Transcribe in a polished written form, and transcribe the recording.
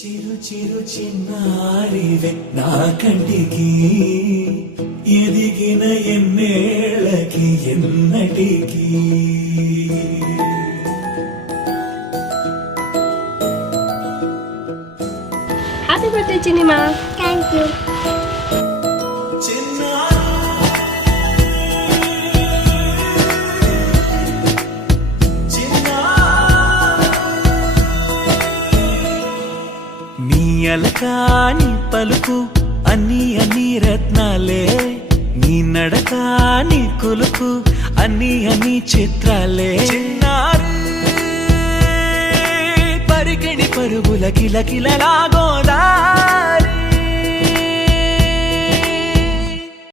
చిరు చిరు చిన్నారివే నా కంటికి ఎదిగిన ఎన్నేళ్ళకి ఎన్నటికి హ్యాపీ బర్త్డే చిన్నిమా. Thank you. నీ అలకాని పలుకు అన్ని అన్ని రత్నాలే, నీ నడకాని కులుకు అన్ని అన్ని చిత్రాలే. చిన్నారు పరికిణి పరుగుల కిలకిలలా గోదారి